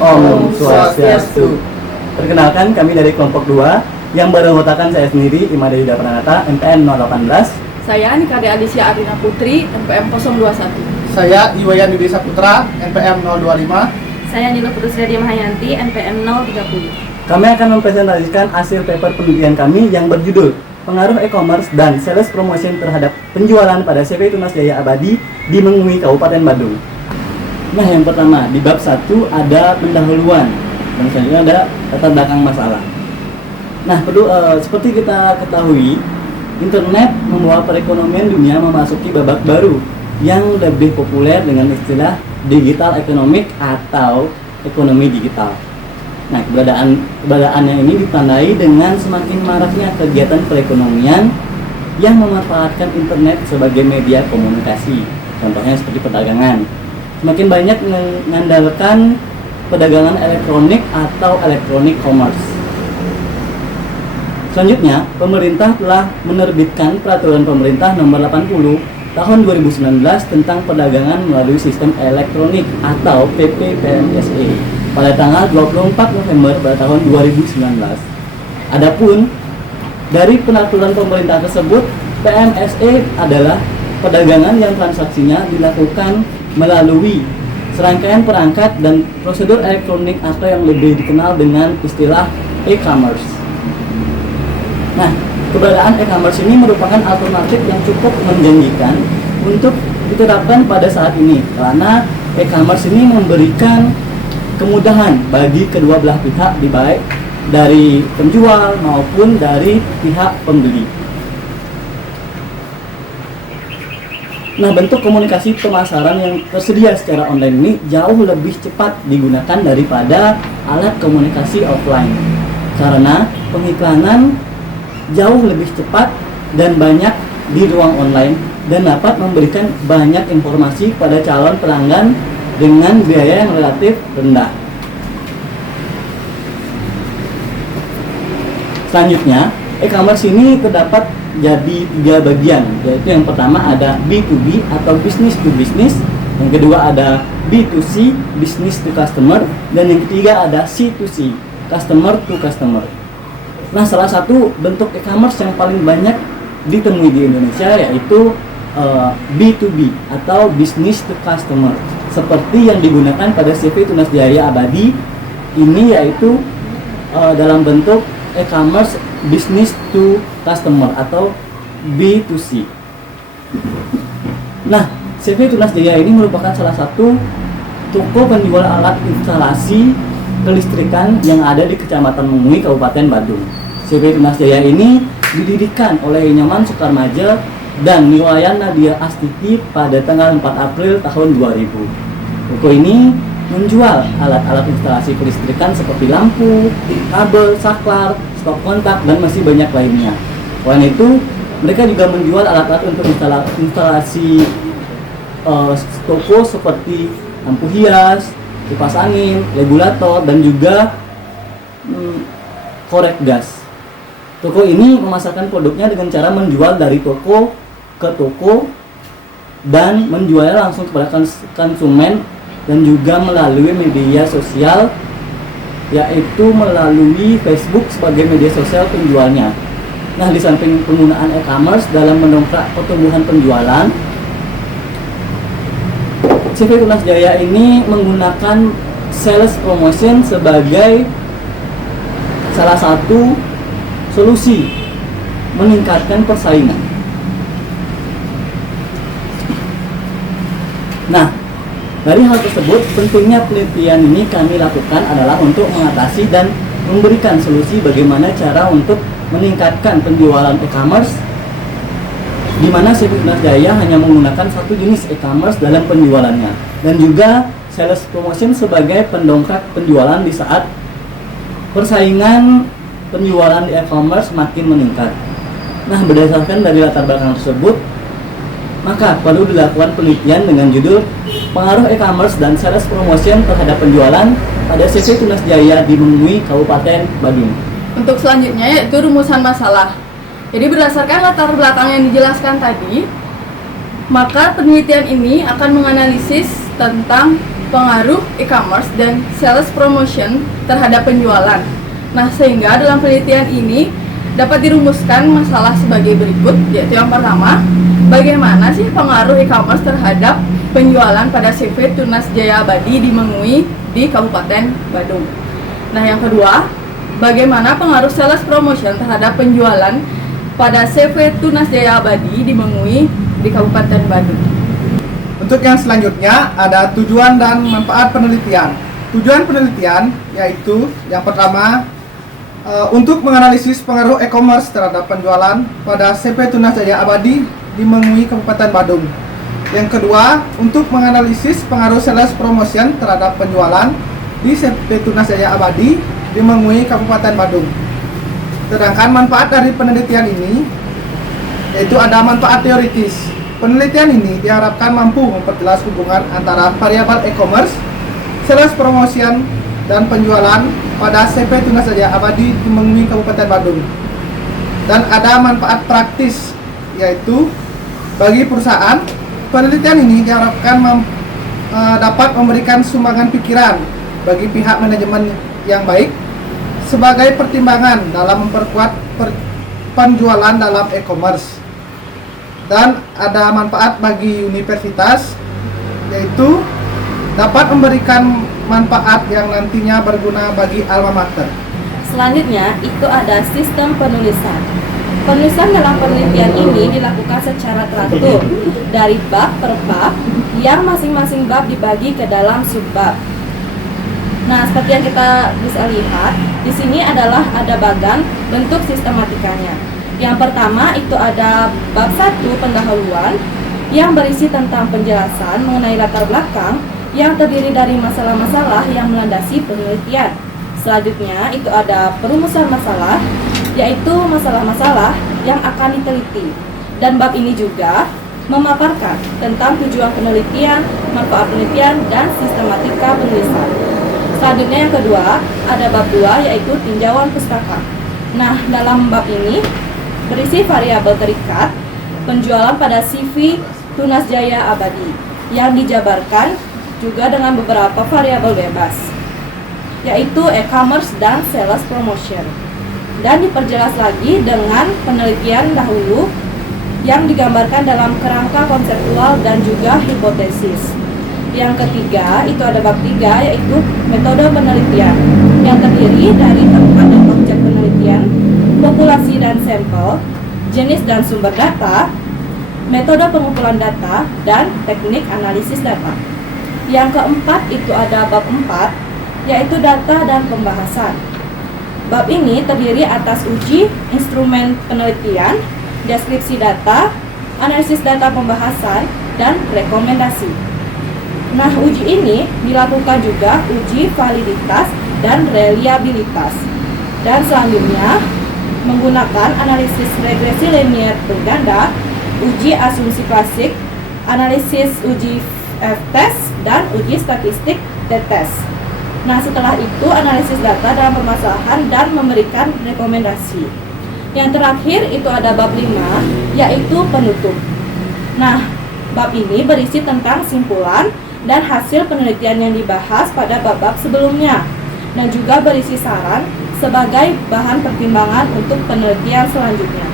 Om Swastiastu. Perkenalkan, kami dari kelompok 2 yang beranggotakan saya sendiri, Imade Yuda Pranata, NPM 018. Saya Nikade Alicia Arina Putri, NPM 021. Saya Iwayan Yudi Saputra, NPM 025. Saya Nilo Putri Mahayanti, NPM 030. Kami akan mempresentasikan hasil paper penelitian kami yang berjudul Pengaruh e-commerce dan sales promotion terhadap penjualan pada CV Tunas Jaya Abadi di Mengui, Kabupaten Badung. Nah, yang pertama, di bab 1 ada pendahuluan dan selanjutnya ada latar belakang masalah. Nah, seperti kita ketahui, internet membawa perekonomian dunia memasuki babak baru yang lebih populer dengan istilah digital economic atau ekonomi digital. Nah, keberadaannya ini ditandai dengan semakin maraknya kegiatan perekonomian yang memanfaatkan internet sebagai media komunikasi. Contohnya seperti perdagangan. Semakin banyak mengandalkan perdagangan elektronik atau electronic commerce. Selanjutnya, pemerintah telah menerbitkan Peraturan Pemerintah Nomor 80 Tahun 2019 tentang perdagangan melalui sistem elektronik atau PP-PMSE pada tanggal 24 November pada tahun 2019. Adapun dari peraturan pemerintah tersebut, PMSE adalah perdagangan yang transaksinya dilakukan melalui serangkaian perangkat dan prosedur elektronik atau yang lebih dikenal dengan istilah e-commerce. Nah, keberadaan e-commerce ini merupakan alternatif yang cukup menjanjikan untuk diterapkan pada saat ini karena e-commerce ini memberikan kemudahan bagi kedua belah pihak, baik dari penjual maupun dari pihak pembeli. Nah, bentuk komunikasi pemasaran yang tersedia secara online ini jauh lebih cepat digunakan daripada alat komunikasi offline karena pengiklanan jauh lebih cepat dan banyak di ruang online dan dapat memberikan banyak informasi pada calon pelanggan dengan biaya yang relatif rendah. Selanjutnya, e-commerce ini terdapat jadi 3 bagian, yaitu yang pertama ada B2B atau business to business, yang kedua ada B2C, business to customer, dan yang ketiga ada C2C, customer to customer. Nah, salah satu bentuk e-commerce yang paling banyak ditemui di Indonesia yaitu B2B atau business to customer, seperti yang digunakan pada CV Tunas Jaya Abadi ini, yaitu dalam bentuk e-commerce business to customer atau B2C. Nah, CV Tunas Jaya ini merupakan salah satu toko penjual alat instalasi kelistrikan yang ada di Kecamatan Mengui, Kabupaten Badung. CV Tunas Jaya ini didirikan oleh Nyoman Sukarmaja dan Niwayan Nadia Astiti pada tanggal 4 April tahun 2000. Toko ini menjual alat-alat instalasi kelistrikan seperti lampu, kabel, saklar, stop kontak, dan masih banyak lainnya. Selain itu, mereka juga menjual alat-alat untuk instalasi toko seperti lampu hias, kipas angin, regulator, dan juga korek gas. Toko ini memasarkan produknya dengan cara menjual dari toko ke toko dan menjualnya langsung kepada konsumen dan juga melalui media sosial, yaitu melalui Facebook sebagai media sosial penjualnya. Nah, di samping penggunaan e-commerce dalam mendongkrak pertumbuhan penjualan, CV Tunas Jaya ini menggunakan sales promotion sebagai salah satu solusi meningkatkan persaingan. Nah, dari hal tersebut, pentingnya penelitian ini kami lakukan adalah untuk mengatasi dan memberikan solusi bagaimana cara untuk meningkatkan penjualan e-commerce, di mana CV Tunas Jaya hanya menggunakan satu jenis e-commerce dalam penjualannya, dan juga sales promotion sebagai pendongkrak penjualan di saat persaingan penjualan di e-commerce makin meningkat. Nah, berdasarkan dari latar belakang tersebut, maka perlu dilakukan penelitian dengan judul Pengaruh e-commerce dan sales promotion terhadap penjualan pada CV Tunas Jaya di Mengui, Kabupaten Badung. Untuk selanjutnya yaitu rumusan masalah. Jadi berdasarkan latar belakang yang dijelaskan tadi, maka penelitian ini akan menganalisis tentang pengaruh e-commerce dan sales promotion terhadap penjualan. Nah, sehingga dalam penelitian ini dapat dirumuskan masalah sebagai berikut, yaitu yang pertama, bagaimana sih pengaruh e-commerce terhadap penjualan pada CV Tunas Jaya Abadi di Mengui di Kabupaten Badung. Nah, yang kedua, bagaimana pengaruh sales promotion terhadap penjualan pada CV Tunas Jaya Abadi di Mengui di Kabupaten Badung. Untuk yang selanjutnya ada tujuan dan manfaat penelitian. Tujuan penelitian yaitu yang pertama untuk menganalisis pengaruh e-commerce terhadap penjualan pada CV Tunas Jaya Abadi di Mengui Kabupaten Badung. Yang kedua, untuk menganalisis pengaruh sales promotion terhadap penjualan di CV Tunas Jaya Abadi di Mengui Kabupaten Badung. Sedangkan manfaat dari penelitian ini yaitu ada manfaat teoritis. Penelitian ini diharapkan mampu memperjelas hubungan antara variabel e-commerce, sales promotion, dan penjualan pada CV Tunas Jaya Abadi di Mengui Kabupaten Badung. Dan ada manfaat praktis, yaitu bagi perusahaan, penelitian ini diharapkan dapat memberikan sumbangan pikiran bagi pihak manajemen yang baik sebagai pertimbangan dalam memperkuat penjualan dalam e-commerce. Dan ada manfaat bagi universitas, yaitu dapat memberikan manfaat yang nantinya berguna bagi alma mater. Selanjutnya, itu ada sistem penulisan. Penulisan dalam penelitian ini dilakukan secara teratur dari bab per bab, yang masing-masing bab dibagi ke dalam subbab. Nah, seperti yang kita bisa lihat, di sini adalah ada bagan bentuk sistematikanya. Yang pertama itu ada bab 1 pendahuluan yang berisi tentang penjelasan mengenai latar belakang yang terdiri dari masalah-masalah yang melandasi penelitian. Selanjutnya itu ada perumusan masalah, yaitu masalah-masalah yang akan diteliti. Dan bab ini juga memaparkan tentang tujuan penelitian, manfaat penelitian, dan sistematika penulisan. Selanjutnya yang kedua ada bab 2 yaitu tinjauan pustaka. Nah, dalam bab ini berisi variabel terikat penjualan pada CV Tunas Jaya Abadi yang dijabarkan juga dengan beberapa variabel bebas, yaitu e-commerce dan sales promotion, dan diperjelas lagi dengan penelitian dahulu yang digambarkan dalam kerangka konseptual dan juga hipotesis. Yang ketiga itu ada bab 3 yaitu metode penelitian yang terdiri dari tempat dan objek penelitian, populasi dan sampel, jenis dan sumber data, metode pengumpulan data, dan teknik analisis data. Yang keempat itu ada bab 4, yaitu data dan pembahasan. Bab ini terdiri atas uji instrumen penelitian, deskripsi data, analisis data pembahasan, dan rekomendasi. Nah, uji ini dilakukan juga uji validitas dan reliabilitas. Dan selanjutnya menggunakan analisis regresi linear berganda, uji asumsi klasik, analisis uji F-test, dan uji statistik t-test. Nah, setelah itu analisis data dalam permasalahan dan memberikan rekomendasi. Yang terakhir itu ada bab 5, yaitu penutup. Nah, bab ini berisi tentang simpulan dan hasil penelitian yang dibahas pada bab-bab sebelumnya, dan juga berisi saran sebagai bahan pertimbangan untuk penelitian selanjutnya.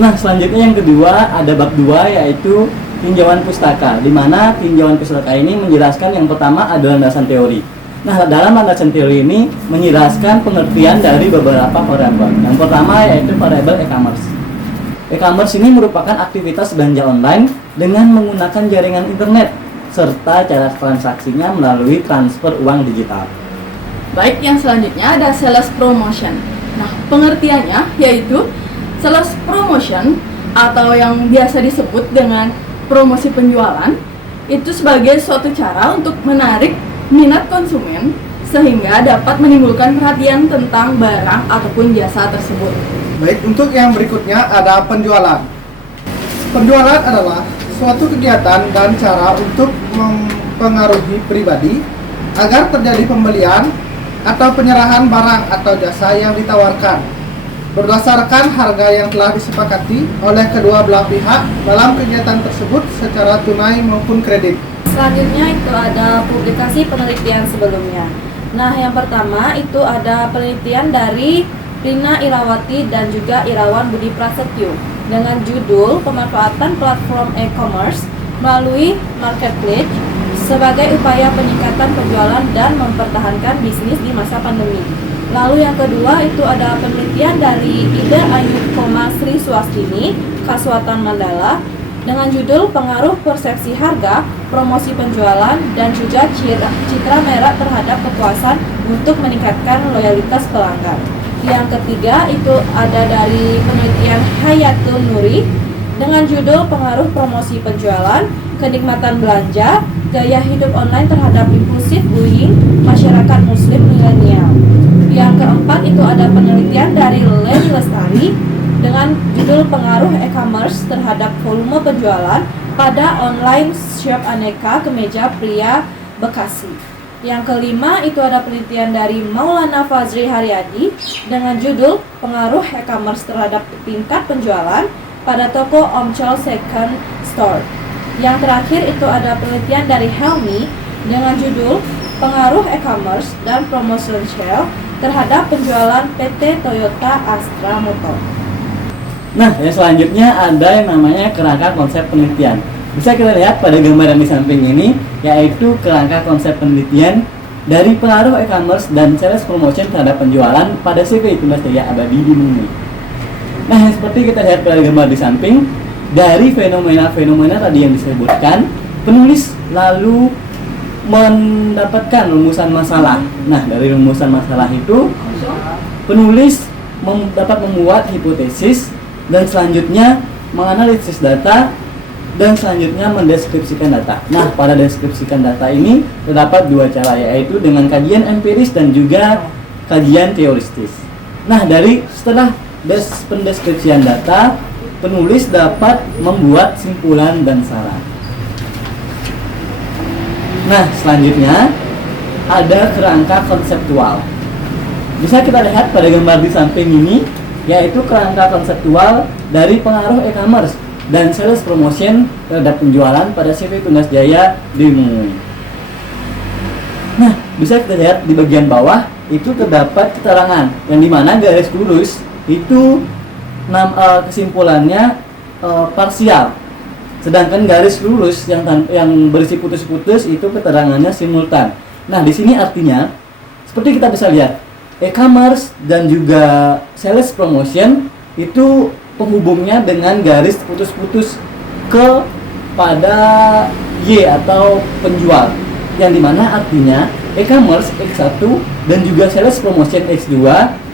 Nah, selanjutnya yang kedua ada bab 2 yaitu tinjauan pustaka, di mana tinjauan pustaka ini menjelaskan yang pertama adalah landasan teori. Nah, dalam landasan teori ini menjelaskan pengertian dari beberapa variabel. Yang pertama yaitu variabel e-commerce. E-commerce ini merupakan aktivitas belanja online dengan menggunakan jaringan internet serta cara transaksinya melalui transfer uang digital. Baik, yang selanjutnya ada sales promotion. Nah, pengertiannya yaitu sales promotion atau yang biasa disebut dengan promosi penjualan itu sebagai suatu cara untuk menarik minat konsumen sehingga dapat menimbulkan perhatian tentang barang ataupun jasa tersebut. Baik, untuk yang berikutnya ada penjualan. Penjualan adalah suatu kegiatan dan cara untuk mempengaruhi pribadi agar terjadi pembelian atau penyerahan barang atau jasa yang ditawarkan berdasarkan harga yang telah disepakati oleh kedua belah pihak dalam kegiatan tersebut secara tunai maupun kredit. Selanjutnya itu ada publikasi penelitian sebelumnya. Nah, yang pertama itu ada penelitian dari Rina Irawati dan juga Irawan Budi Prasetyo dengan judul pemanfaatan platform e-commerce melalui marketplace sebagai upaya peningkatan penjualan dan mempertahankan bisnis di masa pandemi. Lalu yang kedua itu ada penelitian dari Ida Ayu Sri Swastini, Kaswatan Mandala dengan judul pengaruh persepsi harga, promosi penjualan, dan juga citra merek terhadap kepuasan untuk meningkatkan loyalitas pelanggan. Yang ketiga itu ada dari penelitian Hayatul Nuri dengan judul pengaruh promosi penjualan, kenikmatan belanja, gaya hidup online terhadap impulsif buying masyarakat muslim milenial. Yang keempat itu ada penelitian dari Leni Lestari dengan judul pengaruh e-commerce terhadap volume penjualan pada online shop aneka kemeja pria Bekasi. Yang kelima itu ada penelitian dari Maulana Fazri Haryadi dengan judul pengaruh e-commerce terhadap tingkat penjualan pada toko Omchol Second Store. Yang terakhir itu ada penelitian dari Helmi dengan judul pengaruh e-commerce dan promotion sale terhadap penjualan PT Toyota Astra Motor. Nah, yang selanjutnya ada yang namanya kerangka konsep penelitian. Bisa kita lihat pada gambar yang di samping ini, yaitu kerangka konsep penelitian dari pengaruh e-commerce dan sales promotion terhadap penjualan pada CV Tunas Jaya Abadi di Mumi. Nah, seperti kita lihat pada gambar di samping, dari fenomena-fenomena tadi yang disebutkan, penulis lalu mendapatkan rumusan masalah. Nah, dari rumusan masalah itu, penulis dapat membuat hipotesis dan selanjutnya menganalisis data dan selanjutnya mendeskripsikan data. Nah, pada deskripsikan data ini terdapat dua cara, yaitu dengan kajian empiris dan juga kajian teoristis. Nah, setelah pendeskripsian data, penulis dapat membuat simpulan dan saran. Nah, selanjutnya ada kerangka konseptual. Bisa kita lihat pada gambar di samping ini, yaitu kerangka konseptual dari pengaruh e-commerce dan sales promotion terhadap penjualan pada CV Tunas Jaya di Mumi. Nah, bisa kita lihat di bagian bawah itu terdapat keterangan yang dimana garis lurus itu kesimpulannya parsial, sedangkan garis lurus yang berisi putus-putus itu keterangannya simultan. Nah, di sini artinya seperti kita bisa lihat, e-commerce dan juga sales promotion itu penghubungnya dengan garis putus-putus kepada Y atau penjual, yang dimana artinya e-commerce X1 dan juga sales promotion X2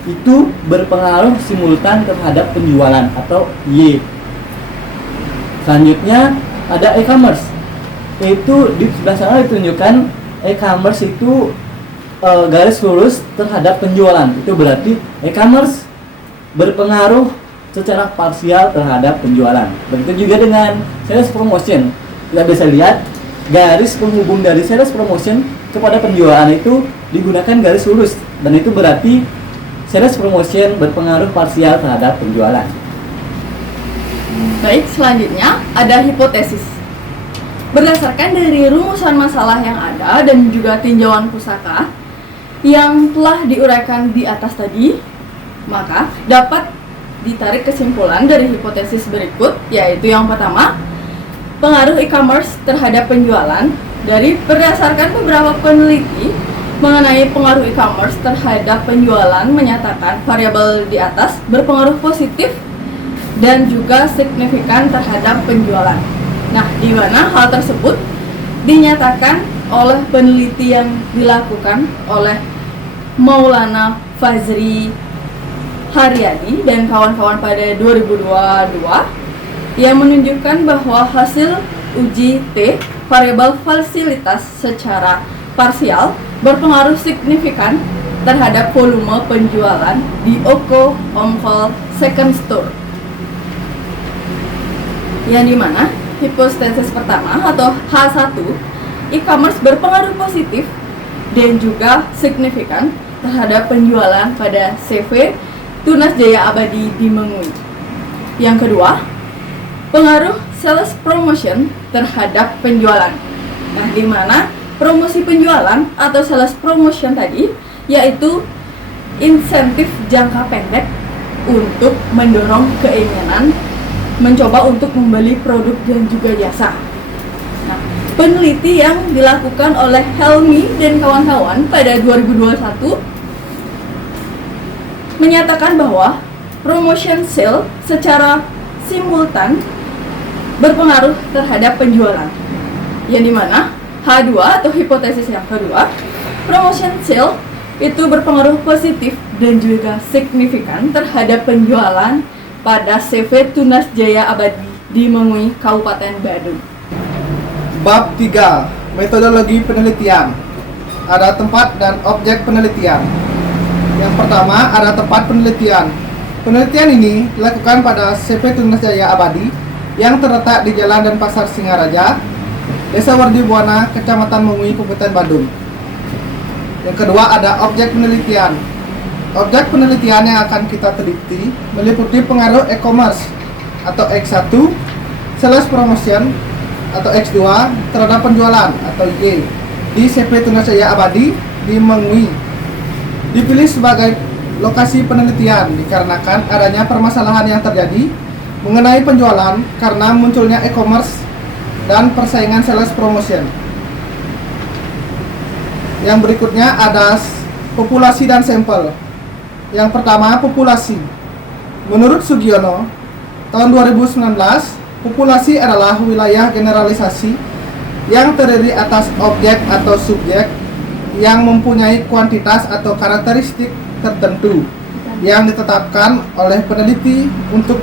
itu berpengaruh simultan terhadap penjualan atau Y. Selanjutnya ada e-commerce, itu di sebelah sana ditunjukkan e-commerce itu garis lurus terhadap penjualan. Itu berarti e-commerce berpengaruh secara parsial terhadap penjualan. Begitu juga dengan sales promotion. Kita bisa lihat garis penghubung dari sales promotion kepada penjualan itu digunakan garis lurus, dan itu berarti sales promotion berpengaruh parsial terhadap penjualan. Baik, selanjutnya ada hipotesis. Berdasarkan dari rumusan masalah yang ada dan juga tinjauan pusaka yang telah diuraikan di atas tadi, maka dapat ditarik kesimpulan dari hipotesis berikut, yaitu yang pertama, pengaruh e-commerce terhadap penjualan. Berdasarkan beberapa peneliti mengenai pengaruh e-commerce terhadap penjualan menyatakan variabel di atas berpengaruh positif dan juga signifikan terhadap penjualan. Nah, di mana hal tersebut dinyatakan oleh peneliti yang dilakukan oleh Maulana Fazri Haryadi dan kawan-kawan pada 2022 yang menunjukkan bahwa hasil uji T variabel fasilitas secara parsial berpengaruh signifikan terhadap volume penjualan di Oko Omchol Second Store, yang dimana hipotesis pertama atau H1, e-commerce berpengaruh positif dan juga signifikan terhadap penjualan pada CV Tunas Jaya Abadi di Mengui. Yang kedua, pengaruh sales promotion terhadap penjualan. Nah, di mana promosi penjualan atau sales promotion tadi yaitu insentif jangka pendek untuk mendorong keinginan mencoba untuk membeli produk dan juga jasa. Nah, peneliti yang dilakukan oleh Helmi dan kawan-kawan pada 2021 menyatakan bahwa promotion sale secara simultan berpengaruh terhadap penjualan. Yang dimana H2 atau hipotesis yang kedua, promotion sale itu berpengaruh positif dan juga signifikan terhadap penjualan pada CV Tunas Jaya Abadi di Mengui, Kabupaten Badung. Bab 3. Metodologi penelitian. Ada tempat dan objek penelitian. Yang pertama, ada tempat penelitian. Penelitian ini dilakukan pada CV Tunas Jaya Abadi yang terletak di Jalan dan Pasar Singaraja, Desa Wardi Buana, Kecamatan Mengui, Kabupaten Badung. Yang kedua, ada objek penelitian. Objek penelitian yang akan kita teliti meliputi pengaruh e-commerce atau X1, sales promotion atau X2 terhadap penjualan atau Y di CV Tunas Jaya Abadi di Mengui. Dipilih sebagai lokasi penelitian dikarenakan adanya permasalahan yang terjadi mengenai penjualan karena munculnya e-commerce dan persaingan sales promotion. Yang berikutnya ada populasi dan sampel. Yang pertama, populasi. Menurut Sugiono, tahun 2019, populasi adalah wilayah generalisasi yang terdiri atas objek atau subjek yang mempunyai kuantitas atau karakteristik tertentu yang ditetapkan oleh peneliti untuk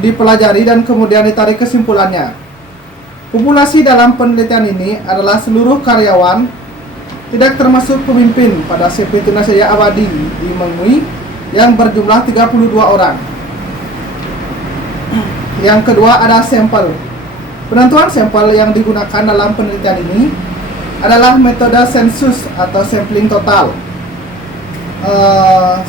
dipelajari dan kemudian ditarik kesimpulannya. Populasi dalam penelitian ini adalah seluruh karyawan, tidak termasuk pemimpin pada CV Tunas Jaya Abadi di Mengui yang berjumlah 32 orang. Yang kedua, ada sampel. Penentuan sampel yang digunakan dalam penelitian ini adalah metode sensus atau sampling total.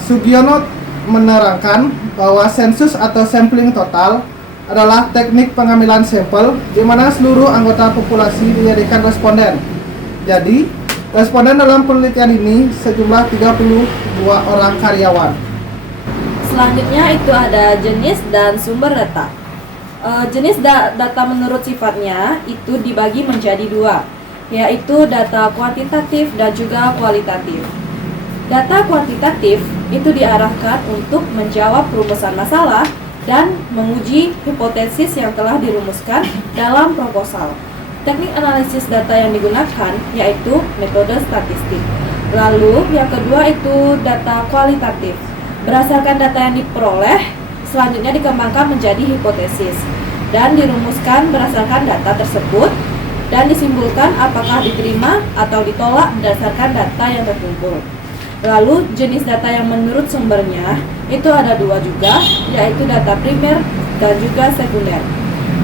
Sugiono menerangkan bahwa sensus atau sampling total adalah teknik pengambilan sampel di mana seluruh anggota populasi dijadikan responden. Jadi, responden dalam penelitian ini sejumlah 32 orang karyawan. Selanjutnya itu ada jenis dan sumber data. Jenis data menurut sifatnya itu dibagi menjadi dua, yaitu data kuantitatif dan juga kualitatif. Data kuantitatif itu diarahkan untuk menjawab rumusan masalah dan menguji hipotesis yang telah dirumuskan dalam proposal. Teknik analisis data yang digunakan yaitu metode statistik. Lalu yang kedua itu data kualitatif. Berdasarkan data yang diperoleh, selanjutnya dikembangkan menjadi hipotesis dan dirumuskan berdasarkan data tersebut dan disimpulkan apakah diterima atau ditolak berdasarkan data yang terkumpul. Lalu jenis data yang menurut sumbernya itu ada dua juga, yaitu data primer dan juga sekunder.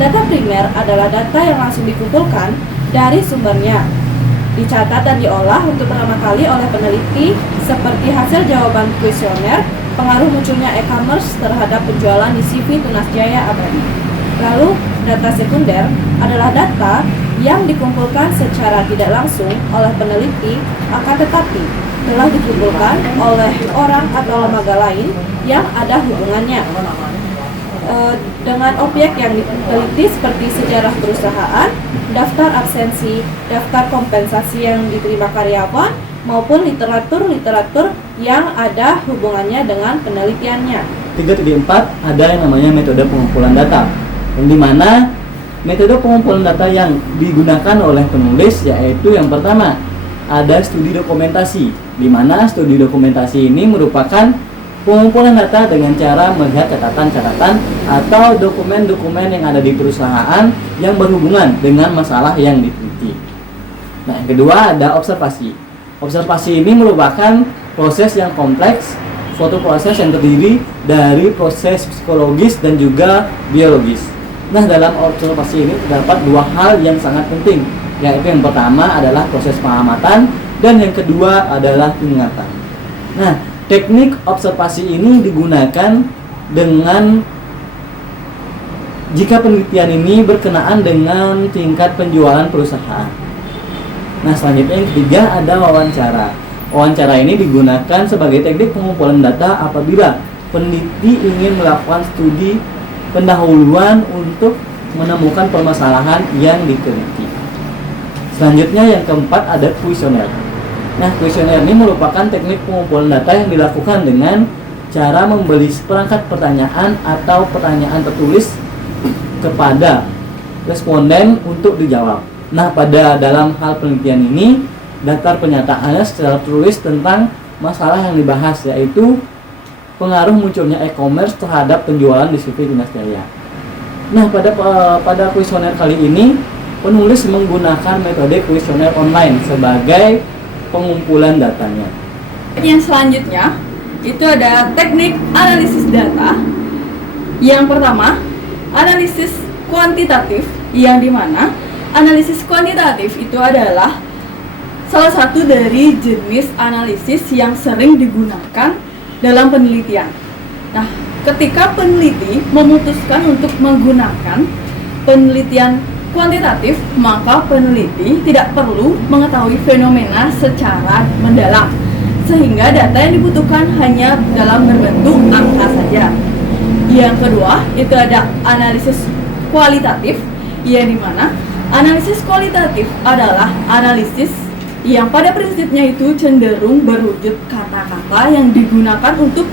Data primer adalah data yang langsung dikumpulkan dari sumbernya, dicatat dan diolah untuk pertama kali oleh peneliti seperti hasil jawaban kuesioner, pengaruh munculnya e-commerce terhadap penjualan di CV Tunas Jaya Abadi. Lalu data sekunder adalah data yang dikumpulkan secara tidak langsung oleh peneliti, akan tetapi telah dikumpulkan oleh orang atau lembaga lain yang ada hubungannya dengan objek yang diteliti seperti sejarah perusahaan, daftar absensi, daftar kompensasi yang diterima karyawan, maupun literatur yang ada hubungannya dengan penelitiannya. 3.4 ada yang namanya metode pengumpulan data, yang dimana metode pengumpulan data yang digunakan oleh penulis yaitu yang pertama ada studi dokumentasi, di mana studi dokumentasi ini merupakan pengumpulan data dengan cara melihat catatan-catatan atau dokumen-dokumen yang ada di perusahaan yang berhubungan dengan masalah yang diteliti. Nah, yang kedua ada observasi. Observasi ini merupakan proses yang kompleks, suatu proses yang terdiri dari proses psikologis dan juga biologis. Nah, dalam observasi ini terdapat dua hal yang sangat penting, yaitu yang pertama adalah proses pengamatan dan yang kedua adalah ingatan. Nah, teknik observasi ini digunakan dengan jika penelitian ini berkenaan dengan tingkat penjualan perusahaan. Nah, selanjutnya yang ketiga ada wawancara. Wawancara ini digunakan sebagai teknik pengumpulan data apabila peneliti ingin melakukan studi pendahuluan untuk menemukan permasalahan yang diteliti. Selanjutnya yang keempat ada kuesioner. Nah, kuesioner ini merupakan teknik pengumpulan data yang dilakukan dengan cara memberi seperangkat pertanyaan atau pertanyaan tertulis kepada responden untuk dijawab. Nah, pada dalam hal penelitian ini, daftar pernyataannya secara tertulis tentang masalah yang dibahas, yaitu pengaruh munculnya e-commerce terhadap penjualan di CV Tunas Jaya. Nah, pada kuesioner kali ini, penulis menggunakan metode kuesioner online sebagai pengumpulan datanya. Yang selanjutnya itu ada teknik analisis data. Yang pertama, analisis kuantitatif, yang dimana analisis kuantitatif itu adalah salah satu dari jenis analisis yang sering digunakan dalam penelitian. Nah, ketika peneliti memutuskan untuk menggunakan penelitian kuantitatif, maka peneliti tidak perlu mengetahui fenomena secara mendalam, sehingga data yang dibutuhkan hanya dalam berbentuk angka saja. Yang kedua, itu ada analisis kualitatif, yang dimana analisis kualitatif adalah analisis yang pada prinsipnya itu cenderung berwujud kata-kata yang digunakan untuk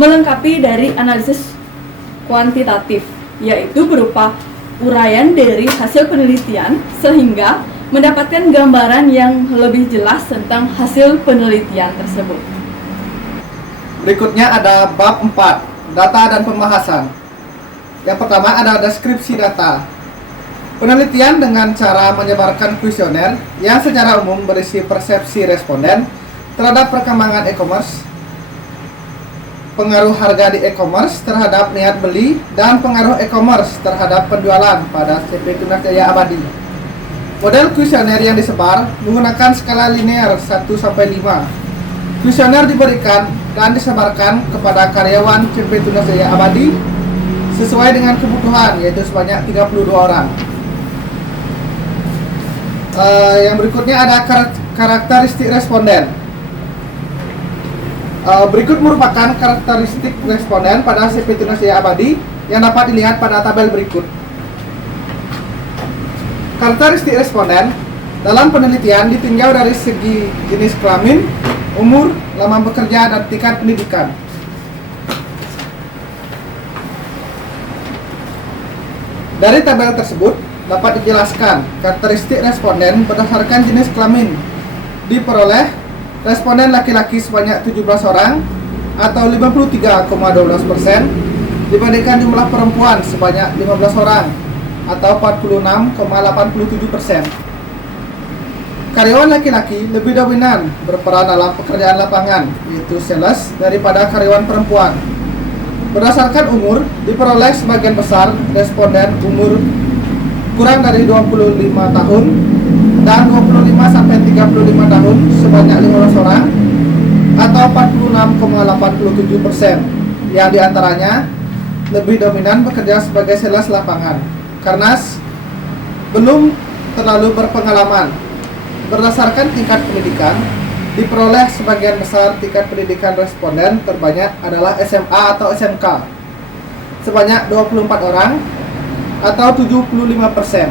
melengkapi dari analisis kuantitatif, yaitu berupa uraian dari hasil penelitian sehingga mendapatkan gambaran yang lebih jelas tentang hasil penelitian tersebut. Berikutnya ada bab 4, data dan pembahasan. Yang pertama ada deskripsi data. Penelitian dengan cara menyebarkan kuesioner yang secara umum berisi persepsi responden terhadap perkembangan e-commerce, pengaruh harga di e-commerce terhadap niat beli, dan pengaruh e-commerce terhadap penjualan pada CV Tunas Jaya Abadi. Model kuesioner yang disebar menggunakan skala linear 1-5. Kuesioner diberikan dan disebarkan kepada karyawan CV Tunas Jaya Abadi sesuai dengan kebutuhan, yaitu sebanyak 32 orang. Yang berikutnya ada karakteristik responden. Berikut merupakan karakteristik responden pada CV Tunas Jaya Abadi yang dapat dilihat pada tabel berikut. Karakteristik responden dalam penelitian ditinjau dari segi jenis kelamin, umur, lama bekerja, dan tingkat pendidikan. Dari tabel tersebut dapat dijelaskan karakteristik responden berdasarkan jenis kelamin. Diperoleh responden laki-laki sebanyak 17 orang atau 53,12% dibandingkan jumlah perempuan sebanyak 15 orang atau 46,87%. Karyawan laki-laki lebih dominan berperan dalam pekerjaan lapangan, yaitu sales, daripada karyawan perempuan. Berdasarkan umur, diperoleh sebagian besar responden umur kurang dari 25 tahun dan 25-35 tahun sebanyak 15 orang atau 46,87%, yang diantaranya lebih dominan bekerja sebagai sales lapangan karena belum terlalu berpengalaman. Berdasarkan tingkat pendidikan, diperoleh sebagian besar tingkat pendidikan responden terbanyak adalah SMA atau SMK sebanyak 24 orang atau 75%,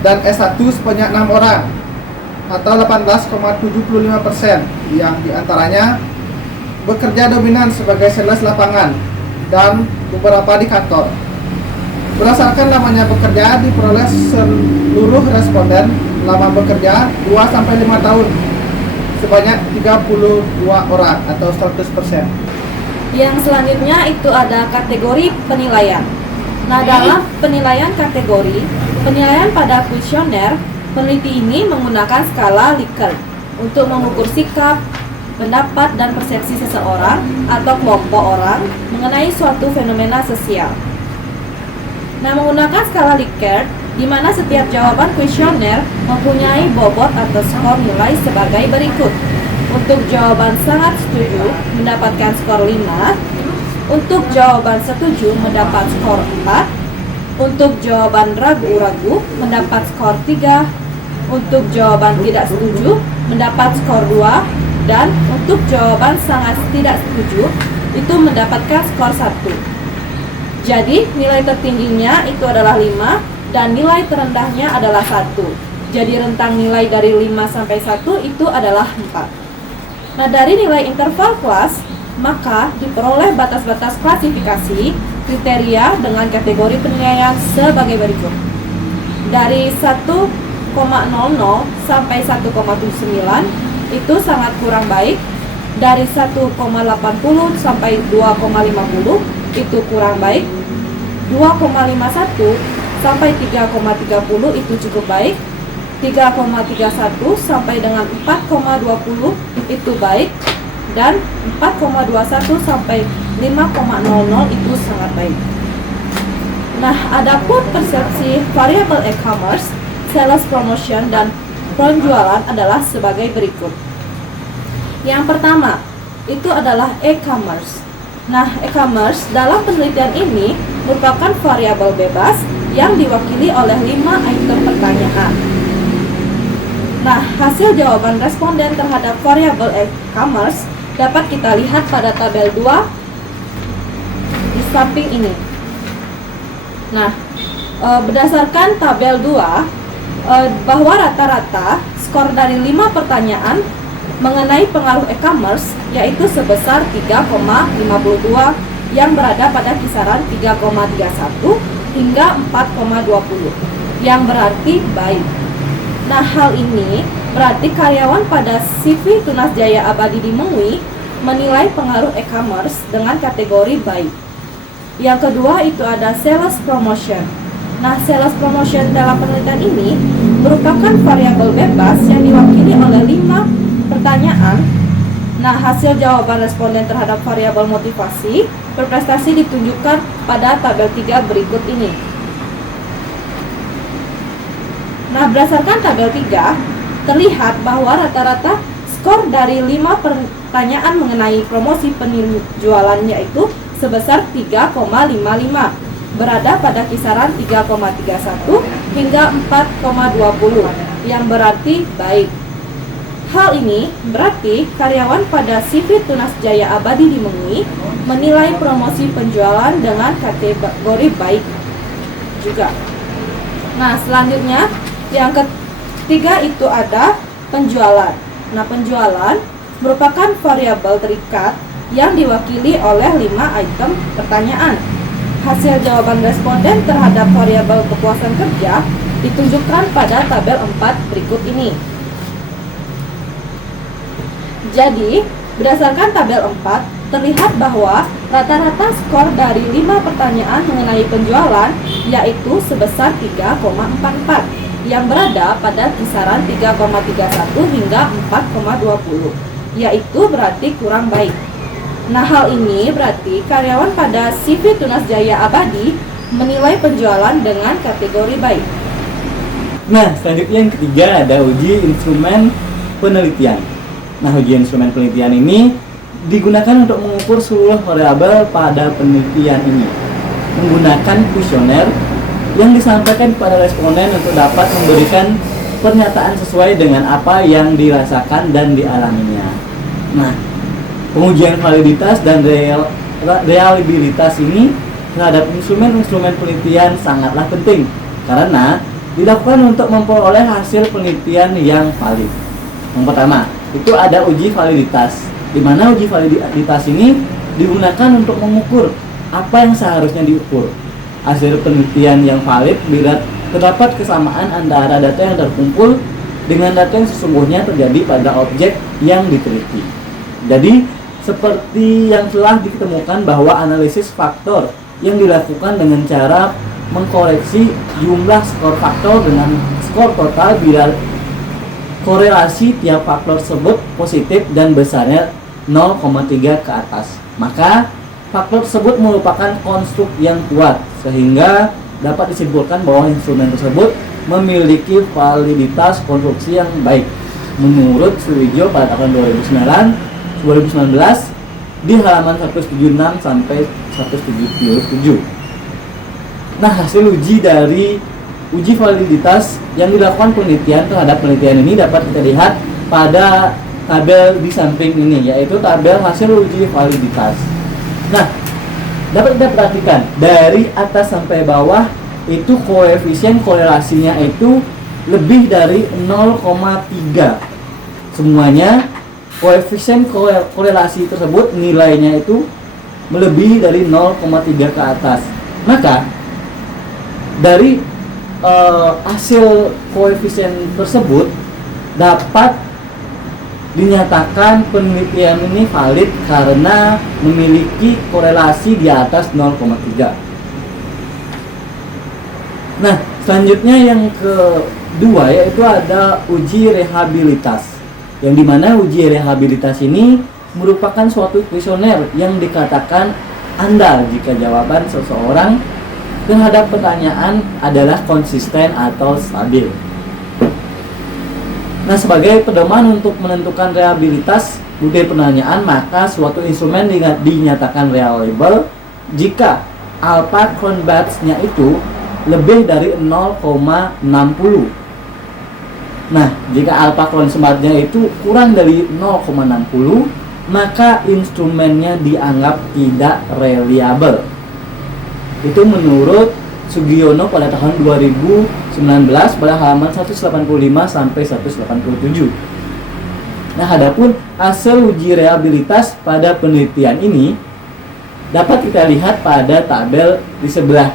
dan S1 sebanyak 6 orang atau 18,75%, yang diantaranya bekerja dominan sebagai sales lapangan dan beberapa di kantor. Berdasarkan lamanya bekerja, diperoleh seluruh responden lama bekerja 2-5 tahun sebanyak 32 orang atau 100%. Yang selanjutnya itu ada kategori penilaian. Nah, dalam penilaian kategori, penilaian pada kuesioner, peneliti ini menggunakan skala Likert untuk mengukur sikap, pendapat, dan persepsi seseorang atau kelompok orang mengenai suatu fenomena sosial. Nah, menggunakan skala Likert, di mana setiap jawaban kuesioner mempunyai bobot atau skor nilai sebagai berikut. Untuk jawaban sangat setuju mendapatkan skor 5, untuk jawaban setuju mendapat skor 4, Untuk jawaban ragu-ragu mendapat skor 3, untuk jawaban tidak setuju mendapat skor 2, dan untuk jawaban sangat tidak setuju itu mendapatkan skor 1. Jadi nilai tertingginya itu adalah 5 dan nilai terendahnya adalah 1. Jadi rentang nilai dari 5 sampai 1 itu adalah 4. Nah, dari nilai interval kelas maka diperoleh batas-batas klasifikasi kriteria dengan kategori penilaian sebagai berikut. Dari 1,00 sampai 1,79 itu sangat kurang baik. Dari 1,80 sampai 2,50 itu kurang baik. 2,51 sampai 3,30 itu cukup baik. 3,31 sampai dengan 4,20 itu baik, dan 4,21 sampai 5,00 itu sangat baik. Nah, adapun persepsi variabel e-commerce, sales promotion, dan penjualan adalah sebagai berikut. Yang pertama, itu adalah e-commerce. Nah, e-commerce dalam penelitian ini merupakan variabel bebas yang diwakili oleh 5 item pertanyaan. Nah, hasil jawaban responden terhadap variabel e-commerce dapat kita lihat pada tabel 2 di samping ini. Nah, berdasarkan tabel 2, bahwa rata-rata skor dari 5 pertanyaan mengenai pengaruh e-commerce yaitu sebesar 3,52 yang berada pada kisaran 3,31 hingga 4,20 yang berarti baik. Nah, hal ini berarti karyawan pada CV Tunas Jaya Abadi di Mengwi menilai pengaruh e-commerce dengan kategori baik. Yang kedua itu ada sales promotion. Nah, sales promotion dalam penelitian ini merupakan variabel bebas yang diwakili oleh 5 pertanyaan. Nah, hasil jawaban responden terhadap variabel motivasi berprestasi ditunjukkan pada tabel 3 berikut ini. Nah, berdasarkan tabel 3, terlihat bahwa rata-rata skor dari 5 pertanyaan mengenai promosi penjualan yaitu sebesar 3,55, berada pada kisaran 3,31 hingga 4,20 yang berarti baik. Hal ini berarti karyawan pada CV Tunas Jaya Abadi di Mengwi menilai promosi penjualan dengan kategori baik juga. Nah, selanjutnya yang ketiga itu ada penjualan. Nah, penjualan merupakan variabel terikat yang diwakili oleh 5 item pertanyaan. Hasil jawaban responden terhadap variabel kepuasan kerja ditunjukkan pada tabel 4 berikut ini. Jadi, berdasarkan tabel 4, terlihat bahwa rata-rata skor dari 5 pertanyaan mengenai penjualan yaitu sebesar 3,44 yang berada pada kisaran 3,31 hingga 4,20, yaitu berarti kurang baik. Nah, hal ini berarti karyawan pada CV Tunas Jaya Abadi menilai penjualan dengan kategori baik. Nah, selanjutnya yang ketiga ada uji instrumen penelitian. Nah, uji instrumen penelitian ini digunakan untuk mengukur seluruh variabel pada penelitian ini menggunakan kuesioner yang disampaikan kepada responden untuk dapat memberikan pernyataan sesuai dengan apa yang dirasakan dan dialaminya. Nah, pengujian validitas dan reliabilitas ini terhadap instrumen-instrumen penelitian sangatlah penting karena dilakukan untuk memperoleh hasil penelitian yang valid. Yang pertama, itu ada uji validitas, di mana uji validitas ini digunakan untuk mengukur apa yang seharusnya diukur. Hasil penelitian yang valid bila terdapat kesamaan antara data yang terkumpul dengan data yang sesungguhnya terjadi pada objek yang diteliti. Jadi, seperti yang telah ditemukan bahwa analisis faktor yang dilakukan dengan cara mengkoreksi jumlah skor faktor dengan skor total bila korelasi tiap faktor tersebut positif dan besarnya 0,3 ke atas. Maka faktor tersebut merupakan konstruk yang kuat sehingga dapat disimpulkan bahwa instrumen tersebut memiliki validitas konstruksi yang baik menurut Suwijo pada tahun 2019 di halaman 176 sampai 177. Nah, hasil uji dari uji validitas yang dilakukan penelitian terhadap penelitian ini dapat kita lihat pada tabel di samping ini, yaitu tabel hasil uji validitas. Nah, dapat kita perhatikan dari atas sampai bawah itu koefisien korelasinya itu lebih dari 0,3. Semuanya koefisien korelasi tersebut nilainya itu melebihi dari 0,3 ke atas. Maka dari hasil koefisien tersebut dapat dinyatakan penelitian ini valid karena memiliki korelasi di atas 0,3. Nah, selanjutnya yang kedua yaitu ada uji rehabilitas. Yang dimana uji rehabilitas ini merupakan suatu kuesioner yang dikatakan andal jika jawaban seseorang terhadap pertanyaan adalah konsisten atau stabil. Nah, sebagai pedoman untuk menentukan reliabilitas bukti pertanyaan, maka suatu instrumen dinyatakan reliable jika alpha Cronbach's-nya itu lebih dari 0,60. Nah, jika alpha Cronbach's-nya itu kurang dari 0,60, maka instrumennya dianggap tidak reliable. Itu menurut Sugiono pada tahun 2019 pada halaman 185 sampai 187. Nah, adapun hasil uji reliabilitas pada penelitian ini dapat kita lihat pada tabel di sebelah.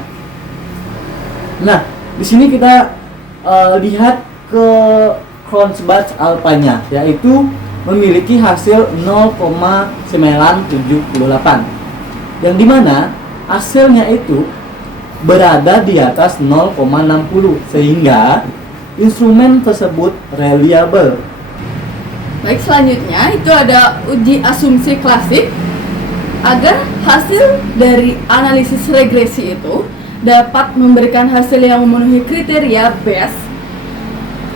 Nah, di sini kita lihat ke Cronbach's alpha-nya, yaitu memiliki hasil 0,978, yang dimana hasilnya itu berada di atas 0,60 sehingga instrumen tersebut reliable. Baik, selanjutnya itu ada uji asumsi klasik. Agar hasil dari analisis regresi itu dapat memberikan hasil yang memenuhi kriteria Bayes,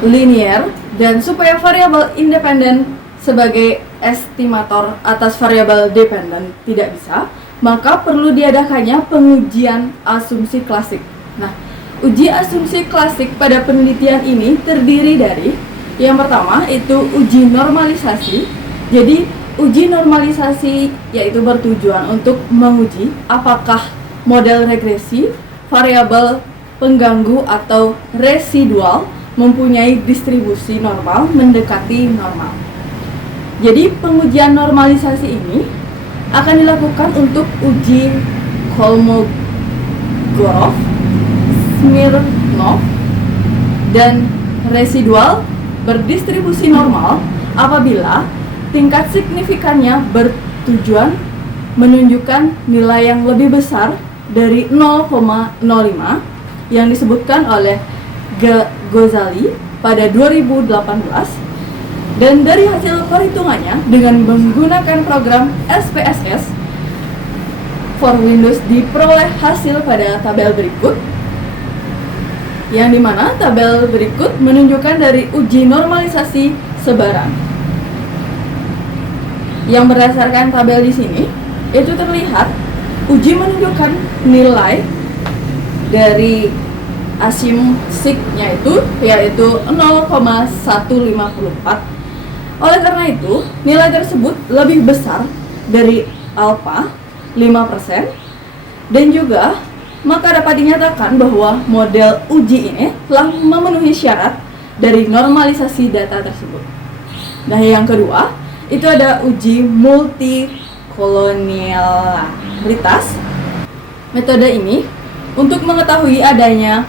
linear, dan supaya variabel independen sebagai estimator atas variabel dependen tidak bisa, maka perlu diadakannya pengujian asumsi klasik. Nah, uji asumsi klasik pada penelitian ini terdiri dari yang pertama itu uji normalisasi. Jadi, uji normalisasi yaitu bertujuan untuk menguji apakah model regresi, variabel pengganggu atau residual mempunyai distribusi normal mendekati normal. Jadi, pengujian normalisasi ini akan dilakukan untuk uji Kolmogorov, Smirnov, dan residual berdistribusi normal apabila tingkat signifikannya bertujuan menunjukkan nilai yang lebih besar dari 0,05 yang disebutkan oleh Ghazali pada 2018. Dan dari hasil perhitungannya dengan menggunakan program SPSS for Windows diperoleh hasil pada tabel berikut, yang dimana tabel berikut menunjukkan dari uji normalisasi sebarang. Yang berdasarkan tabel di sini itu terlihat uji menunjukkan nilai dari asymptotic-nya itu yaitu 0,154. Oleh karena itu, nilai tersebut lebih besar dari alpha 5%, dan juga maka dapat dinyatakan bahwa model uji ini telah memenuhi syarat dari normalisasi data tersebut. Nah, yang kedua, itu ada uji multikolonialitas. Metode ini untuk mengetahui adanya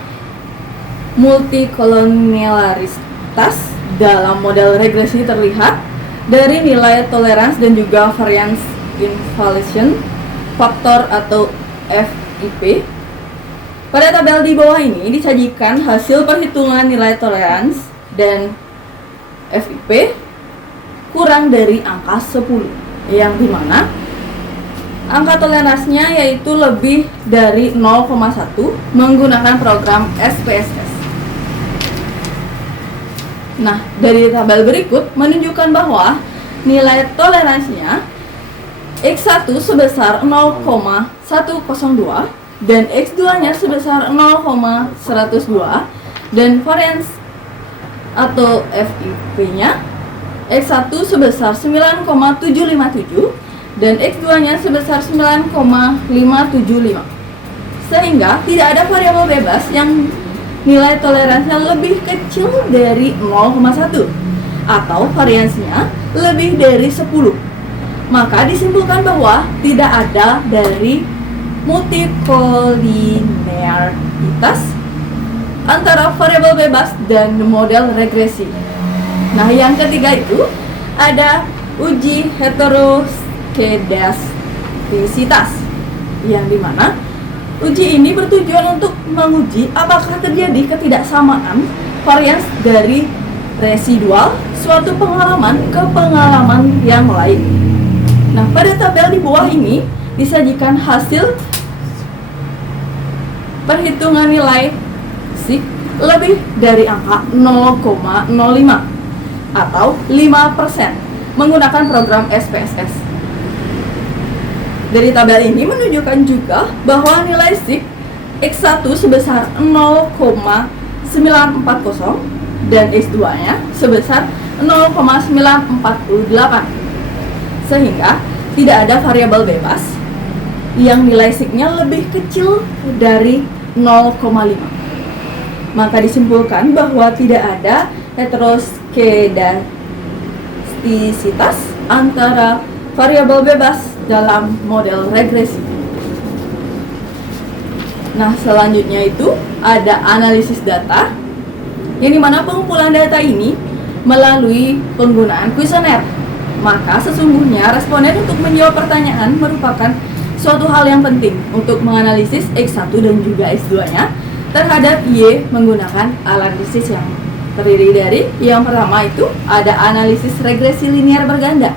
multikolonialitas dalam model regresi terlihat dari nilai tolerance dan juga variance invalidation faktor atau FIP. Pada tabel di bawah ini disajikan hasil perhitungan nilai tolerance dan FIP kurang dari angka 10, yang dimana angka toleransinya yaitu lebih dari 0,1 menggunakan program SPSS. Nah, dari tabel berikut menunjukkan bahwa nilai toleransinya X1 sebesar 0,102 dan X2-nya sebesar 0,102 dan varians atau FIP-nya X1 sebesar 9,757 dan X2-nya sebesar 9,575. Sehingga tidak ada variabel bebas yang nilai toleransinya lebih kecil dari 0,1 atau variansinya lebih dari 10. Maka disimpulkan bahwa tidak ada dari multikolinearitas antara variabel bebas dan model regresi. Nah, yang ketiga itu ada uji heteroskedastisitas, yang dimana uji ini bertujuan untuk menguji apakah terjadi ketidaksamaan varians dari residual suatu pengalaman ke pengalaman yang lain. Nah, pada tabel di bawah ini disajikan hasil perhitungan nilai SIG lebih dari angka 0,05 atau 5% menggunakan program SPSS. Dari tabel ini menunjukkan juga bahwa nilai SIG X1 sebesar 0,940 dan X2-nya sebesar 0,948. Sehingga tidak ada variabel bebas yang nilai SIG-nya lebih kecil dari 0,5. Maka disimpulkan bahwa tidak ada heteroskedastisitas antara variabel bebas dalam model regresi. Nah, selanjutnya itu ada analisis data, yang dimana pengumpulan data ini melalui penggunaan kuesioner. Maka sesungguhnya responden untuk menjawab pertanyaan merupakan suatu hal yang penting untuk menganalisis X1 dan juga X2-nya terhadap Y menggunakan analisis yang terdiri dari yang pertama itu ada analisis regresi linear berganda,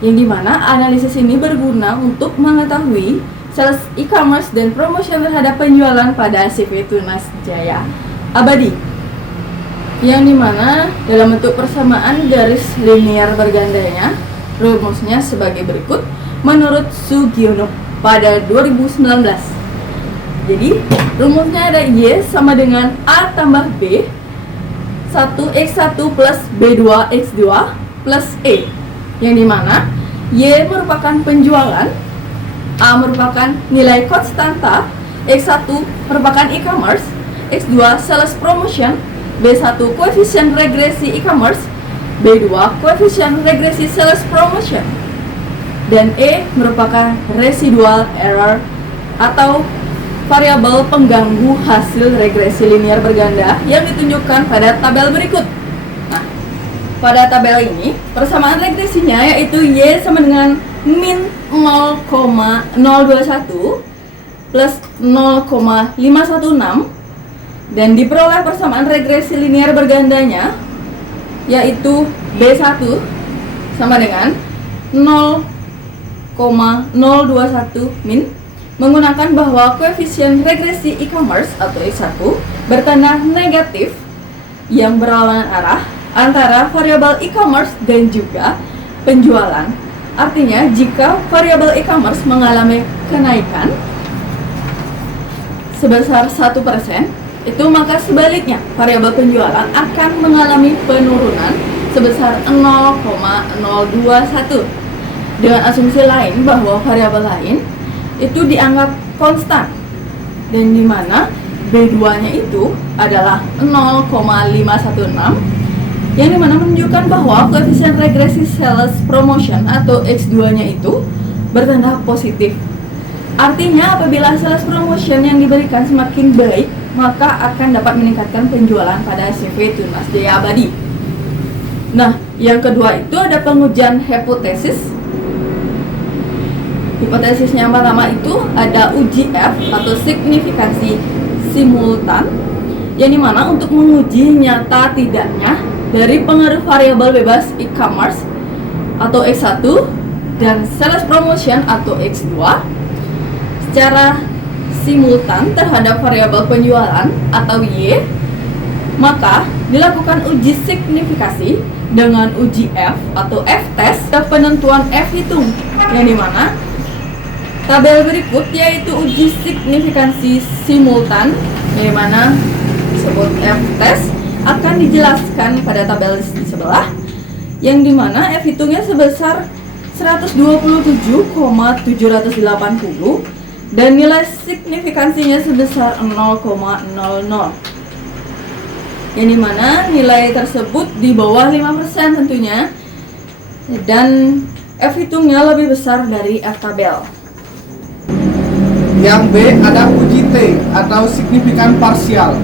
yang dimana analisis ini berguna untuk mengetahui sales e-commerce dan promotion terhadap penjualan pada CV Tunas Jaya Abadi, yang dimana dalam bentuk persamaan garis linear bergandanya rumusnya sebagai berikut menurut Sugiono pada 2019. Jadi rumusnya ada Y sama dengan A tambah B 1x1 plus B2x2 plus E, yang dimana Y merupakan penjualan, A merupakan nilai konstanta, X1 merupakan e-commerce, X2 sales promotion, B1 koefisien regresi e-commerce, B2 koefisien regresi sales promotion, dan E merupakan residual error atau variabel pengganggu hasil regresi linear berganda yang ditunjukkan pada tabel berikut. Nah, pada tabel ini persamaan regresinya yaitu Y sama dengan min 0,021 plus 0,516 dan diperoleh persamaan regresi linear bergandanya yaitu B1 sama dengan 0,021 min, menggunakan bahwa koefisien regresi e-commerce atau X1 bertanda negatif yang berlawanan arah antara variabel e-commerce dan juga penjualan. Artinya jika variabel e-commerce mengalami kenaikan sebesar 1%, itu maka sebaliknya variabel penjualan akan mengalami penurunan sebesar 0,021. Dengan asumsi lain bahwa variabel lain itu dianggap konstan, dan dimana B2-nya itu adalah 0,516, yang dimana menunjukkan bahwa koefisien regresi sales promotion atau X2-nya itu bertanda positif. Artinya apabila sales promotion yang diberikan semakin baik, maka akan dapat meningkatkan penjualan pada CV Tunas Jaya Abadi. Nah, yang kedua itu ada pengujian hipotesis. Hipotesisnya yang pertama itu ada uji F atau signifikansi simultan, yang dimana untuk menguji nyata tidaknya dari pengaruh variabel bebas e-commerce atau X1 dan sales promotion atau X2 secara simultan terhadap variabel penjualan atau Y, maka dilakukan uji signifikasi dengan uji F atau F test dan penentuan F hitung, yang dimana Tabel berikut yaitu uji signifikansi simultan, yang mana disebut F-test, akan dijelaskan pada tabel di sebelah, yang dimana F hitungnya sebesar 127,780 dan nilai signifikansinya sebesar 0,00, yang dimana nilai tersebut di bawah 5% tentunya, dan F hitungnya lebih besar dari F tabel. Yang B ada uji T atau signifikan parsial.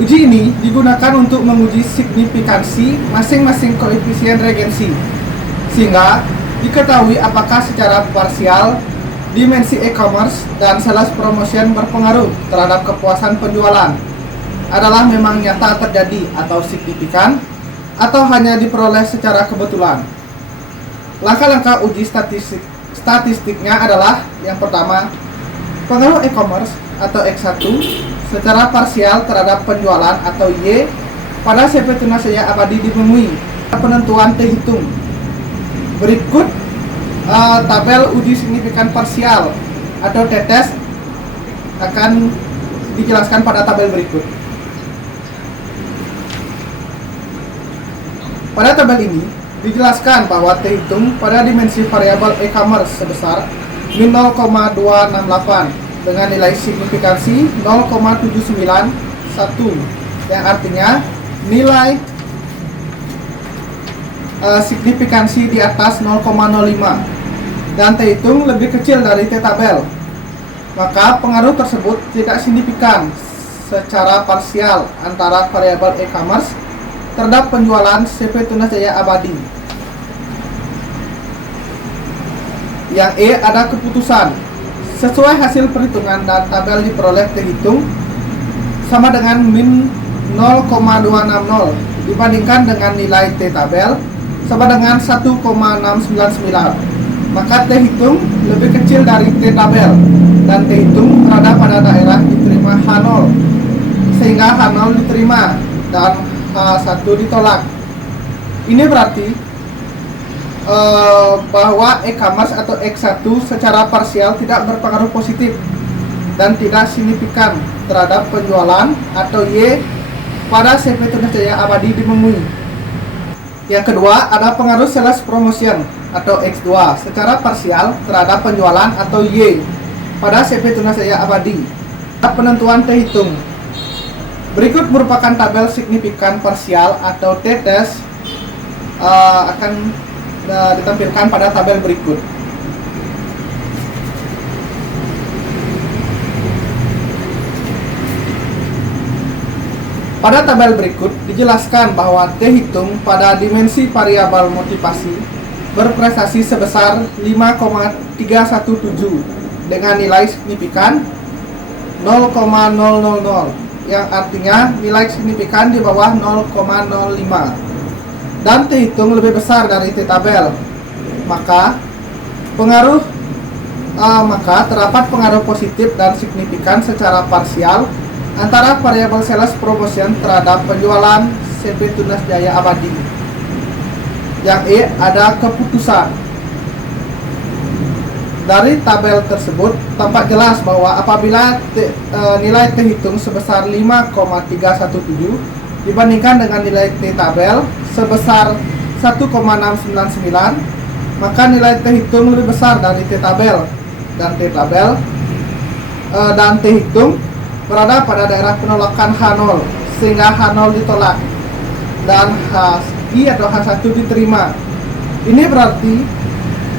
Uji ini digunakan untuk menguji signifikansi masing-masing koefisien regensi, sehingga diketahui apakah secara parsial dimensi e-commerce dan sales promotion berpengaruh terhadap kepuasan penjualan adalah memang nyata terjadi atau signifikan, atau hanya diperoleh secara kebetulan. Langkah-langkah uji statistiknya adalah: yang pertama, pengaruh e-commerce atau X1 secara parsial terhadap penjualan atau Y pada CP Tunas Jaya Abadi dipenuhi. Penentuan T hitung. Berikut tabel uji signifikan parsial atau T-test akan dijelaskan pada tabel berikut. Pada tabel ini dijelaskan bahwa T hitung pada dimensi variabel e-commerce sebesar min 0,268 dengan nilai signifikansi 0,791, yang artinya nilai signifikansi di atas 0,05 dan T hitung lebih kecil dari T tabel, maka pengaruh tersebut tidak signifikan secara parsial antara variabel e-commerce terhadap penjualan CP Tunas Jaya Abadi. Yang E ada keputusan. Sesuai hasil perhitungan dan tabel diperoleh T hitung sama dengan min 0,260 dibandingkan dengan nilai T tabel sama dengan 1,699. Maka T hitung lebih kecil dari T tabel dan T hitung berada pada daerah diterima H0, sehingga H0 diterima dan H1 ditolak. Ini berarti bahwa e-commerce atau X1 secara parsial tidak berpengaruh positif dan tidak signifikan terhadap penjualan atau Y pada CP Tunas Jaya Abadi dipenuhi. Yang kedua ada pengaruh sales promotion atau X2 secara parsial terhadap penjualan atau Y pada CP Tunas Jaya Abadi. Penentuan T hitung. Berikut merupakan tabel signifikan parsial atau T-test akan ditampilkan pada tabel berikut. Pada tabel berikut dijelaskan bahwa T hitung pada dimensi variabel motivasi berprestasi sebesar 5,317 dengan nilai signifikan 0,000, yang artinya nilai signifikan di bawah 0,05 dan T hitung lebih besar dari T tabel, maka terdapat pengaruh positif dan signifikan secara parsial antara variabel sales promotion terhadap penjualan CP Tunas Jaya Abadi. Yang E ada keputusan. Dari tabel tersebut tampak jelas bahwa apabila nilai T hitung sebesar 5,317 dibandingkan dengan nilai T tabel sebesar 1,699, maka nilai T hitung lebih besar dari T tabel dan T hitung berada pada daerah penolakan H0, sehingga H0 ditolak dan H1 atau H1 diterima. Ini berarti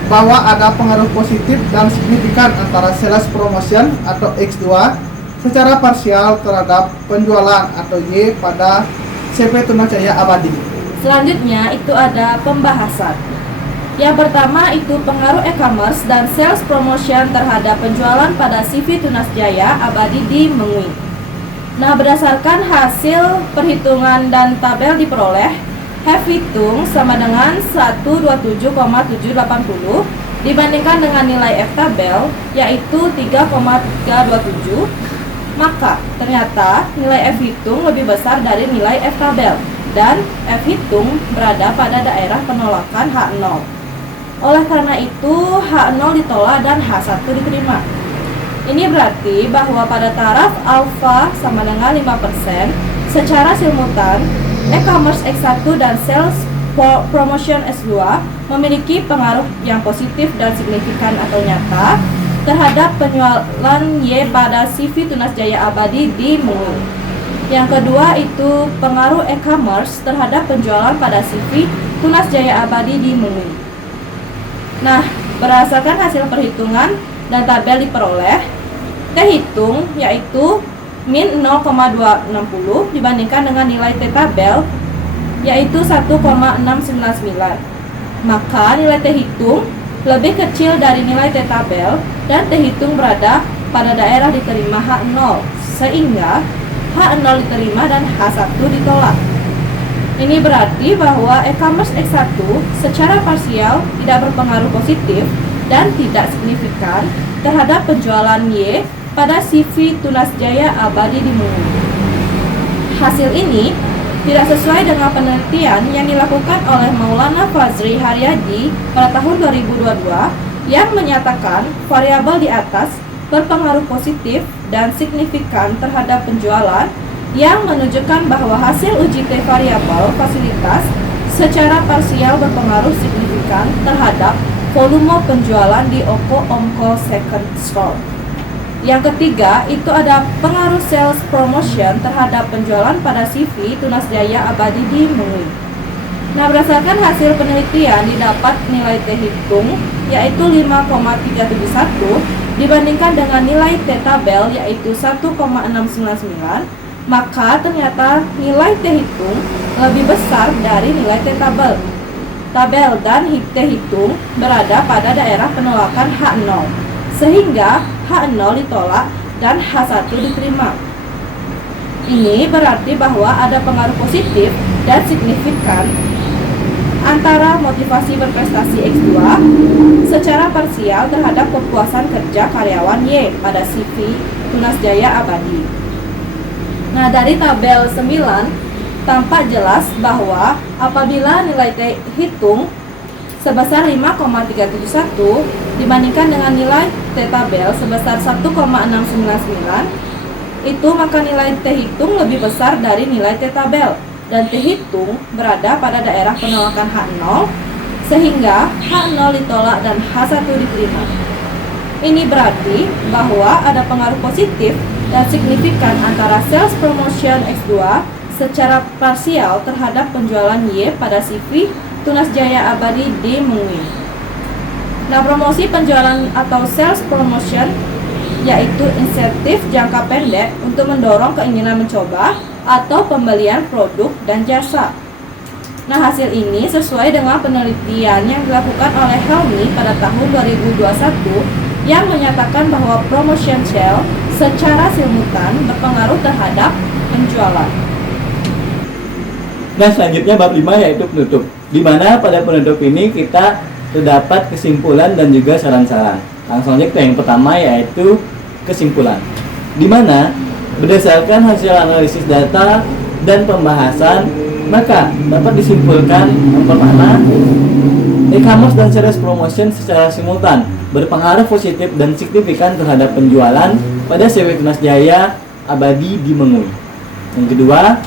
bahwa ada pengaruh positif dan signifikan antara sales promotion atau X2 secara parsial terhadap penjualan atau Y pada CP Tunas Jaya Abadi. Selanjutnya itu ada pembahasan. Yang pertama itu pengaruh e-commerce dan sales promotion terhadap penjualan pada CV Tunas Jaya Abadi di Mengui. Nah, berdasarkan hasil perhitungan dan tabel diperoleh, F hitung sama dengan 127,780 dibandingkan dengan nilai F tabel yaitu 3,327, maka ternyata nilai F hitung lebih besar dari nilai F tabel dan F hitung berada pada daerah penolakan H0. Oleh karena itu, H0 ditolak dan H1 diterima. Ini berarti bahwa pada taraf alfa sama dengan 5%, secara simultan, e-commerce X1 dan sales promotion S2 memiliki pengaruh yang positif dan signifikan atau nyata terhadap penjualan Y pada CV Tunas Jaya Abadi di Mengui. Yang kedua itu pengaruh e-commerce terhadap penjualan pada CV Tunas Jaya Abadi di Mengui. Nah, berdasarkan hasil perhitungan dan tabel diperoleh, T hitung yaitu min 0,260 dibandingkan dengan nilai T tabel yaitu 1,699. Maka nilai T hitung lebih kecil dari nilai T tabel dan T hitung berada pada daerah diterima H0, sehingga H0 diterima dan H1 ditolak. Ini berarti bahwa e-commerce X1 secara parsial tidak berpengaruh positif dan tidak signifikan terhadap penjualan Y pada CV Tunas Jaya Abadi di Mengui. Hasil ini tidak sesuai dengan penelitian yang dilakukan oleh Maulana Fazri Haryadi pada tahun 2022 yang menyatakan variabel di atas berpengaruh positif dan signifikan terhadap penjualan, yang menunjukkan bahwa hasil uji T variabel fasilitas secara parsial berpengaruh signifikan terhadap volume penjualan di Omco Second Store. Yang ketiga, itu ada pengaruh sales promotion terhadap penjualan pada CV Tunas Jaya Abadi di Mengui. Nah, berdasarkan hasil penelitian didapat nilai T hitung yaitu 5,371 dibandingkan dengan nilai T tabel yaitu 1,699, maka ternyata nilai T hitung lebih besar dari nilai T tabel. Tabel dan T hitung berada pada daerah penolakan H0, sehingga H0 ditolak dan H1 diterima. Ini berarti bahwa ada pengaruh positif dan signifikan antara motivasi berprestasi X2 secara parsial terhadap kepuasan kerja karyawan Y pada CV Tunas Jaya Abadi. Nah, dari tabel 9 tampak jelas bahwa apabila nilai T hitung sebesar 5,371 dibandingkan dengan nilai T tabel sebesar 1,699, itu maka nilai T hitung lebih besar dari nilai T tabel dan T hitung berada pada daerah penolakan H0, sehingga H0 ditolak dan H1 diterima. Ini berarti bahwa ada pengaruh positif dan signifikan antara sales promotion X2 secara parsial terhadap penjualan Y pada CV Tunas Jaya Abadi di Mengui. Nah, promosi penjualan atau sales promotion yaitu insentif jangka pendek untuk mendorong keinginan mencoba atau pembelian produk dan jasa. Nah, hasil ini sesuai dengan penelitian yang dilakukan oleh Helmi pada tahun 2021 yang menyatakan bahwa promotion sale secara simultan berpengaruh terhadap penjualan. Nah, selanjutnya bab 5 yaitu penutup, di mana pada penutup ini kita terdapat kesimpulan dan juga saran-saran. Langsung aja ke yang pertama yaitu kesimpulan, di mana berdasarkan hasil analisis data dan pembahasan, maka dapat disimpulkan yang pertama, e-commerce dan sales promotion secara simultan berpengaruh positif dan signifikan terhadap penjualan pada CV Tunas Jaya Abadi di Mengui. Yang kedua,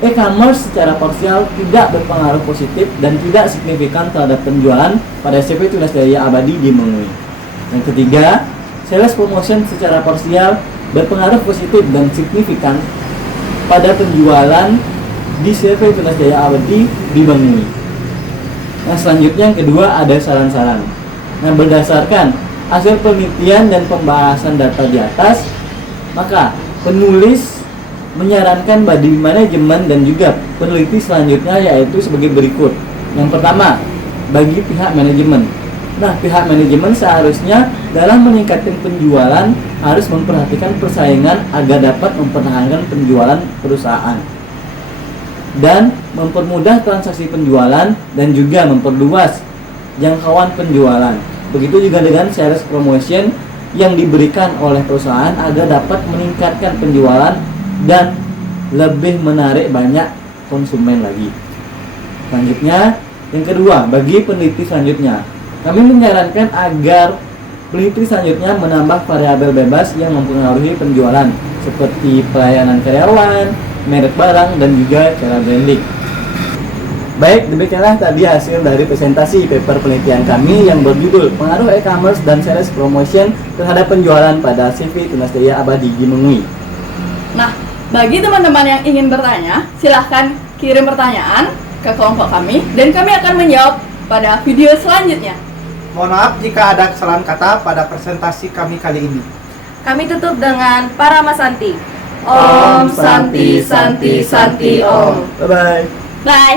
e-commerce secara parsial tidak berpengaruh positif dan tidak signifikan terhadap penjualan pada CV Tunas Jaya Abadi di Mengui. Yang ketiga, sales promotion secara parsial berpengaruh positif dan signifikan pada penjualan di CV Tunas Jaya Abadi di Mengui. Nah, selanjutnya yang kedua ada saran-saran. Nah, berdasarkan hasil penelitian dan pembahasan data di atas, maka penulis menyarankan bagi manajemen dan juga peneliti selanjutnya yaitu sebagai berikut. Yang pertama, bagi pihak manajemen. Nah, pihak manajemen seharusnya dalam meningkatkan penjualan harus memperhatikan persaingan agar dapat mempertahankan penjualan perusahaan dan mempermudah transaksi penjualan dan juga memperluas jangkauan penjualan. Begitu juga dengan sales promotion yang diberikan oleh perusahaan agar dapat meningkatkan penjualan dan lebih menarik banyak konsumen lagi. Selanjutnya, yang kedua, bagi peneliti selanjutnya, Kami menyarankan agar peneliti selanjutnya menambah variabel bebas yang mempengaruhi penjualan seperti pelayanan karyawan, merek barang, dan juga cara branding. Baik, demikianlah tadi hasil dari presentasi paper penelitian kami yang berjudul Pengaruh E-commerce dan Sales Promotion terhadap penjualan pada CV Tunas Jaya Abadi Ginungwi. Nah, bagi teman-teman yang ingin bertanya, silahkan kirim pertanyaan ke kelompok kami dan kami akan menjawab pada video selanjutnya. Mohon maaf jika ada kesalahan kata pada presentasi kami kali ini. Kami tutup dengan Parama Santi. Om Santi Santi Santi Om. Bye-bye. Bye.